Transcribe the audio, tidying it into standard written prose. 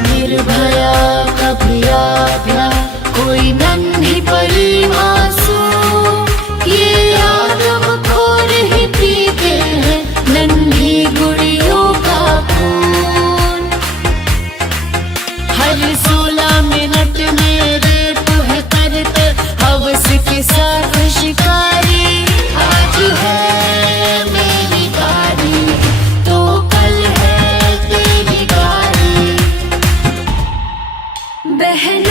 निर्भया कभी आज्ञा, कोई नन्ही परी मासूम, ये आदमखोर ही पीते हैं नन्ही गुड़ियों का खून। हर 16 मिनट में रेप है करते हवस के साथ शिकारी। आज है मेरी बारी तो कल है तेरी बारी। बहन